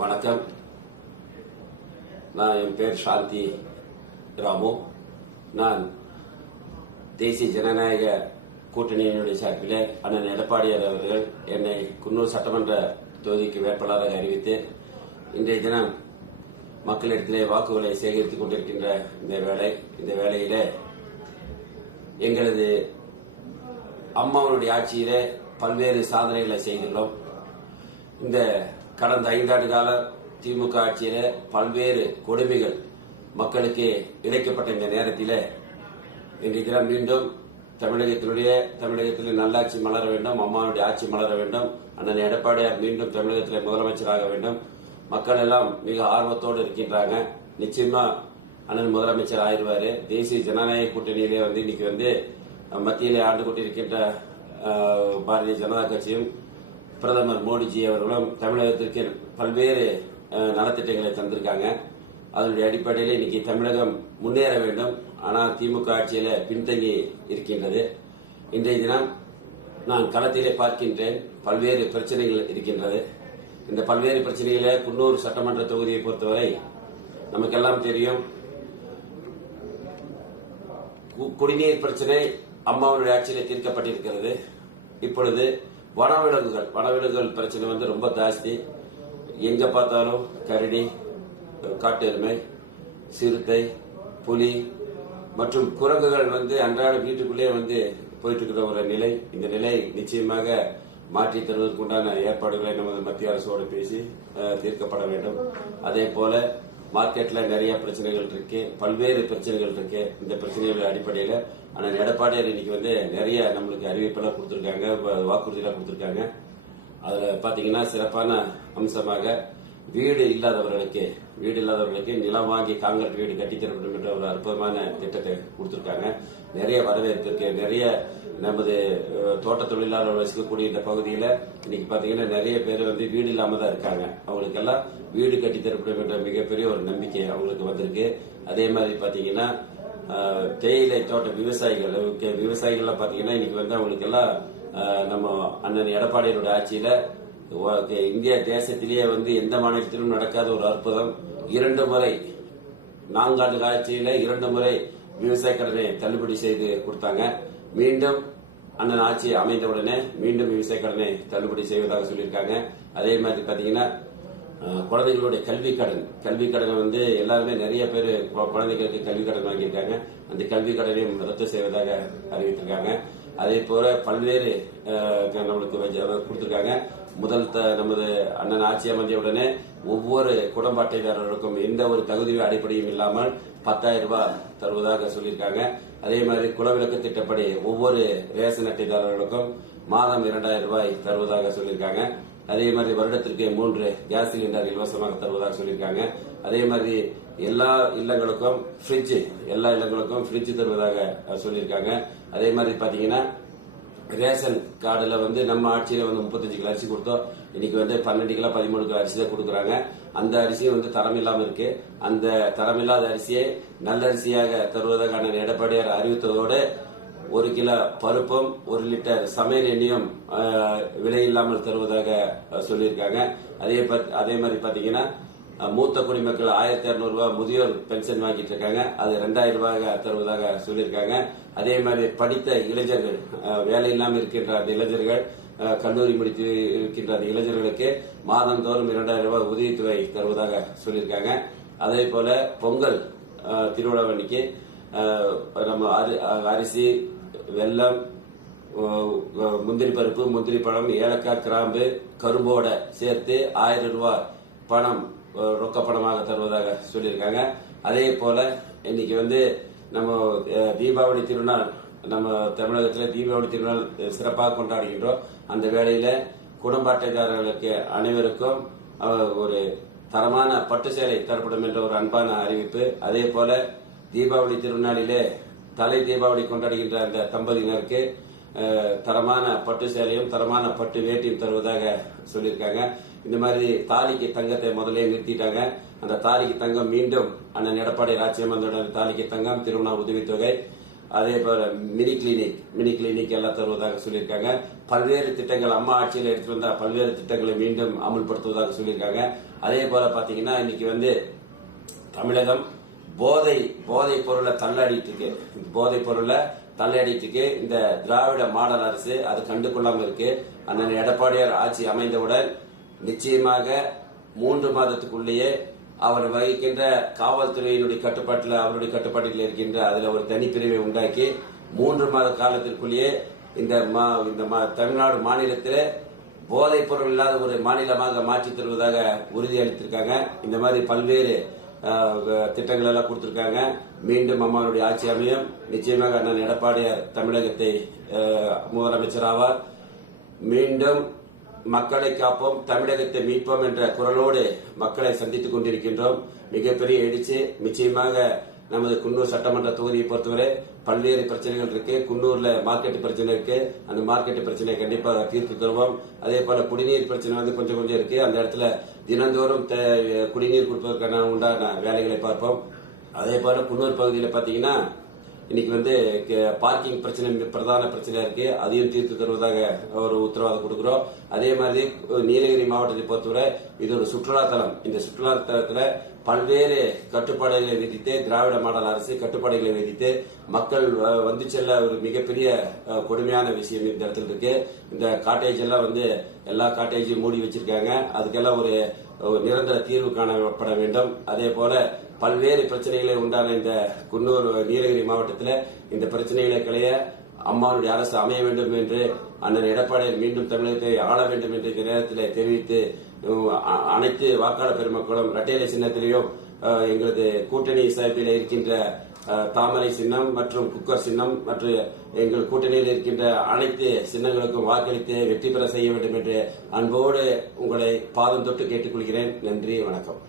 வணக்கம். என் பேர் சாந்தி ராமு. நான் தேசிய ஜனநாயக கூட்டணியினுடைய சார்பில் அண்ணன் எடப்பாடியார் அவர்கள் என்னை குன்னூர் சட்டமன்ற தொகுதிக்கு வேட்பாளராக அறிவித்து இன்றைய தினம் மக்களிடத்திலே வாக்குகளை சேகரித்துக் கொண்டிருக்கின்ற இந்த வேளையில எங்களது அம்மாவுடைய ஆட்சியிலே பல்வேறு சாதனைகளை செய்துள்ளோம். இந்த கடந்த 5 ஆண்டு கால திமுக ஆட்சியில பல்வேறு கொடுமைகள் மக்களுக்கு இழைக்கப்பட்ட இந்த நேரத்தில் இன்றைய தினம் மீண்டும் தமிழகத்தில் நல்லாட்சி மலர வேண்டும், அம்மாவுடைய ஆட்சி மலர வேண்டும், அண்ணன் எடப்பாடியார் மீண்டும் தமிழகத்தில் முதலமைச்சராக வேண்டும். மக்கள் எல்லாம் மிக ஆர்வத்தோடு இருக்கின்றாங்க. நிச்சயமா அண்ணன் முதலமைச்சர் ஆயிடுவாரு. தேசிய ஜனநாயக கூட்டணியிலே இன்னைக்கு மத்தியிலே ஆண்டு கொண்டிருக்கின்ற பாரதிய ஜனதா கட்சியும் பிரதமர் மோடிஜி அவர்களும் தமிழகத்திற்கு பல்வேறு நலத்திட்டங்களை தந்திருக்காங்க. அதனுடைய அடிப்படையில் இன்னைக்கு தமிழகம் முன்னேற வேண்டும். ஆனால் திமுக ஆட்சியில பின்தங்கி இருக்கின்றது. இன்றைய தினம் நான் களத்திலே பார்க்கின்றேன், பல்வேறு பிரச்சனைகள் இருக்கின்றது. இந்த பல்வேறு பிரச்சனைகளை குன்னூர் சட்டமன்ற தொகுதியை பொறுத்தவரை நமக்கெல்லாம் தெரியும். குடிநீர் பிரச்சனை அம்மாவுடைய ஆட்சியிலே தீர்க்கப்பட்டிருக்கிறது. இப்பொழுது வனவிலங்குகள் பிரச்சனை ரொம்ப ஜாஸ்தி. எங்க பார்த்தாலும் கரடி, காட்டு எருமை, சிறுத்தை, புலி மற்றும் குரங்குகள் அன்றாட வீட்டுக்குள்ளே போயிட்டு இருக்கிற ஒரு நிலை. இந்த நிலை நிச்சயமாக மாற்றி தருவதற்குண்டான ஏற்பாடுகளை நமது மத்திய அரசோடு பேசி தீர்க்கப்பட வேண்டும். அதே போல மார்க்கெட்ல நிறைய பிரச்சனைகள் இருக்கு, பல்வேறு பிரச்சனைகள் இருக்கு. இந்த பிரச்சனைகள் அடிப்படையில் அண்ணன் எடப்பாடியார் இன்னைக்கு நிறைய நம்மளுக்கு அறிவிப்பெல்லாம் கொடுத்திருக்காங்க, வாக்குறுதியெல்லாம் கொடுத்திருக்காங்க. அதுல பாத்தீங்கன்னா சிறப்பான அம்சமாக வீடு இல்லாதவர்களுக்கு நிலம் வாங்கி காங்கிரீட் வீடு கட்டித்தரப்படும் என்ற ஒரு அற்புதமான திட்டத்தை கொடுத்திருக்காங்க. நிறைய வரவேற்பு இருக்கு. நிறைய நமது தோட்ட தொழிலாளர்கள் வசிக்கக்கூடிய இந்த பகுதியில இன்னைக்கு பாத்தீங்கன்னா நிறைய பேர் வீடு இல்லாம தான் இருக்காங்க. அவங்களுக்கெல்லாம் வீடு கட்டித்தரப்படும் என்ற மிகப்பெரிய ஒரு நம்பிக்கை அவங்களுக்கு வந்திருக்கு. அதே மாதிரி பாத்தீங்கன்னா தேயிலை தோட்ட விவசாயிகள் பாத்தீங்கன்னா இன்னைக்கு அவங்களுக்கு எல்லாம் நம்ம அண்ணன் எடப்பாடியோட ஆட்சியில இந்திய தேசத்திலேயே எந்த மாநிலத்திலும் நடக்காத ஒரு அற்புதம். 2 முறை 4 ஆண்டு ஆட்சியில 2 முறை விவசாய கடனை தள்ளுபடி செய்து கொடுத்தாங்க. மீண்டும் அண்ணன் ஆட்சி அமைந்தவுடனே மீண்டும் விவசாய கடனை தள்ளுபடி செய்வதாக சொல்லியிருக்காங்க. அதே மாதிரி பாத்தீங்கன்னா குழந்தைகளுடைய கல்வி கடன் எல்லாருமே நிறைய பேர் குழந்தைகளுக்கு கல்வி கடன் வாங்கியிருக்காங்க. அந்த கல்வி கடனையும் ரத்து செய்வதாக அறிவித்திருக்காங்க. அதே போல பல்வேறு நம்மளுக்கு கொடுத்திருக்காங்க. நமது அண்ணன் ஆட்சி அமைந்தவுடனே ஒவ்வொரு குடும்ப அட்டைதாரர்களுக்கும் எந்த ஒரு தகுதி அடிப்படையும் இல்லாமல் 10,000 ரூபாய் தருவதாக சொல்லியிருக்காங்க. அதே மாதிரி குலவிளக்கு திட்டப்படி ஒவ்வொரு ரேஷன் அட்டைதாரர்களுக்கும் மாதம் 2,000 ரூபாய் தருவதாக சொல்லியிருக்காங்க. அதே மாதிரி வருடத்திற்கு 3 கேஸ் சிலிண்டர் இலவசமாக தருவதாக சொல்லியிருக்காங்க. அதே மாதிரி எல்லா இல்லங்களுக்கும் ஃப்ரிட்ஜ் தருவதாக சொல்லியிருக்காங்க. அதே மாதிரி பாத்தீங்கன்னா ரேஷன் கார்டுல நம்ம ஆட்சியில 35 கிலோ அரிசி கொடுத்தோம். இன்னைக்கு 12 கிலோ 13 கிலோ அரிசி தான் கொடுக்குறாங்க. அந்த அரிசியும் தரம் இல்லாம இருக்கு. அந்த தரமில்லாத அரிசியை நல்ல அரிசியாக தருவதாக எடப்பாடியார் அறிவித்ததோடு 1 கிலோ பருப்பும் 1 லிட்டர் சமையல் எண்ணெயும் விலை இல்லாமல் தருவதாக சொல்லியிருக்காங்க. அதே மாதிரி பாத்தீங்கன்னா மூத்த குடிமக்கள் 1,200 ரூபாய் முதியோர் பென்ஷன் வாங்கிட்டு இருக்காங்க. அது 2,000 ரூபாய் தருவதாக சொல்லியிருக்காங்க. அதே மாதிரி படித்த இளைஞர்கள், வேலை இல்லாமல் இருக்கின்ற அந்த இளைஞர்கள், கல்லூரி முடித்து இருக்கின்ற அந்த இளைஞர்களுக்கு மாதந்தோறும் 2,000 ரூபாய் உதவித்தொகை தருவதாக சொல்லியிருக்காங்க. அதே போல பொங்கல் திருவிழா அன்னைக்கு நம்ம அரிசி, வெல்லம், முந்திரி பருப்பு, முந்திரி பழம், ஏலக்காய், கிராம்பு, கரும்போட சேர்த்து 1,000 ரூபாய் பணம் ரொக்க பணமாக தருவதாக சொல்லியிருக்காங்க. அதே போல இன்னைக்கு நம்ம தீபாவளி திருநாள், நம்ம தமிழகத்தில் தீபாவளி திருநாள் சிறப்பாக கொண்டாடுகின்றோம். அந்த வேளையில குடும்ப அட்டைதாரர்களுக்கு அனைவருக்கும் ஒரு தரமான பட்டு சேலை தரப்படும் என்ற ஒரு அன்பான அறிவிப்பு. அதே போல தீபாவளி திருநாளிலே தலை தீபாவளி கொண்டாடுகின்ற அந்த தம்பதியினருக்கு தரமான பட்டு சேலையும் தரமான பட்டு வேட்டியும் தருவதாக சொல்லியிருக்காங்க. இந்த மாதிரி தாலிக்கு தங்கத்தை முதலே நிறுத்திட்டாங்க. அந்த தாலிக்கு தங்கம் மீண்டும் அண்ணன் எடப்பாடி ராஜ்யம் தாலிக்கு தங்கம், திருமண உதவித்தொகை, அதே போல மினி கிளினிக் எல்லாம் தருவதாக சொல்லியிருக்காங்க. பல்வேறு திட்டங்கள் அம்மா ஆட்சியில் எடுத்து வந்த பல்வேறு திட்டங்களை மீண்டும் அமல்படுத்துவதாக சொல்லியிருக்காங்க. அதே போல பாத்தீங்கன்னா இன்னைக்கு வந்து தமிழகம் போதை பொருளை தள்ளாடிட்டு இருக்கு. போதை பொருளை தள்ளாடிட்டு இருக்கு. இந்த திராவிட மாடல் அரசு அது கண்டுகொள்ளாம இருக்கு. அண்ணன் எடப்பாடியார் ஆட்சி அமைந்தவுடன் நிச்சயமாக 3 மாதத்துக்குள்ளேயே அவர் வகிக்கின்ற காவல்துறையினுடைய கட்டுப்பாட்டில் அவருடைய கட்டுப்பாட்டில் இருக்கின்ற அதுல ஒரு தனிப்பிரிவை உண்டாக்கி 3 மாத காலத்திற்குள்ளேயே இந்த தமிழ்நாடு மாநிலத்தில் போதைப் பொருள் இல்லாத ஒரு மாநிலமாக மாற்றித் தருவதாக உறுதியளித்திருக்காங்க. இந்த மாதிரி பல்வேறு திட்டங்கள் எல்லாம் கொடுத்திருக்காங்க. மீண்டும் அம்மாவுடைய ஆட்சி அமையும். நிச்சயமாக அண்ணன் எடப்பாடியார் தமிழகத்தை முதலமைச்சர் ஆவார். மீண்டும் மக்களை காப்போம், தமிழகத்தை மீட்போம் என்ற குரலோடு மக்களை சந்தித்துக் கொண்டிருக்கின்றோம். மிகப்பெரிய எழுச்சி. நிச்சயமாக நமது குன்னூர் சட்டமன்ற தொகுதியை பொறுத்தவரை பல்வேறு பிரச்சனைகள் இருக்கு. குன்னூர்ல மார்க்கெட் பிரச்சனை இருக்கு. அந்த மார்க்கெட் பிரச்சனையை கண்டிப்பாக தீர்த்து தருவோம். அதே போல குடிநீர் பிரச்சனை வந்து கொஞ்சம் இருக்கு. அந்த இடத்துல தினந்தோறும் குடிநீர் கொடுப்பதற்கான உண்டான வேலைகளை பார்ப்போம். அதே போல குன்னூர் பகுதியில் பாத்தீங்கன்னா இன்னைக்கு வந்து பார்க்கிங் பிரச்சனை பிரதான பிரச்சனையா இருக்கு. அதையும் தீர்த்து தருவதாக ஒரு உத்தரவாதம் கொடுக்கிறோம். அதே மாதிரி நீலகிரி மாவட்டத்தை பொறுத்தவரை இது ஒரு சுற்றுலா தலம். இந்த சுற்றுலா தலத்துல பல்வேறு கட்டுப்பாடுகளை விதித்து திராவிட மாடல் அரசு கட்டுப்பாடுகளை விதித்து மக்கள் வந்து செல்ல ஒரு மிகப்பெரிய கொடுமையான விஷயம் இந்த இடத்துல இருக்கு. இந்த காட்டேஜ் எல்லாம் வந்து எல்லா காட்டேஜையும் மூடி வச்சிருக்காங்க. அதுக்கெல்லாம் ஒரு நிரந்தர தீர்வு காணப்பட வேண்டும். அதே போல பல்வேறு பிரச்சனைகளை உண்டான இந்த குன்னூர் நீலகிரி மாவட்டத்தில் இந்த பிரச்சனைகளை களைய அம்மாவுடைய அரசு அமைய வேண்டும் என்று அண்ணன் எடப்பாடியார் மீண்டும் தமிழகத்தை ஆள வேண்டும் என்று இந்த நேரத்தில் தெரிவித்து அனைத்து வாக்காளர் பெருமக்களும் இரட்டை சின்னத்திலேயும் எங்களது கூட்டணி சார்பில் இருக்கின்ற தாமரை சின்னம் மற்றும் குக்கர் சின்னம் மற்றும் எங்கள் கூட்டணியில் இருக்கின்ற அனைத்து சின்னங்களுக்கும் வாக்களித்து வெற்றி பெற செய்ய வேண்டும் என்று அன்போடு உங்களை பாதம் தொட்டு கேட்டுக்கொள்கிறேன். நன்றி, வணக்கம்.